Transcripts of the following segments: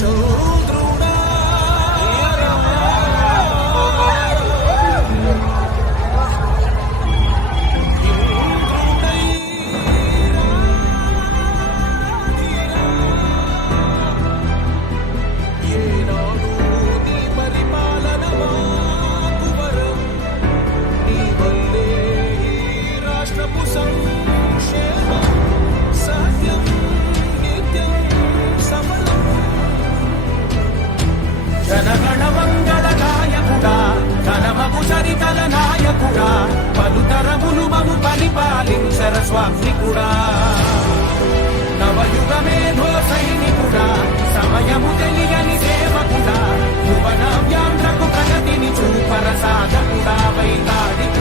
chose. నాము పరిపాలిం సరస్వామి కూడా నవయుగమే ధో సైనికుడా సమయము తెలియని సేవకుడా యువన వ్యాంధ్రకు ప్రగతిని చూపర సాధకుడా వైతాడికు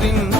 loving. Me.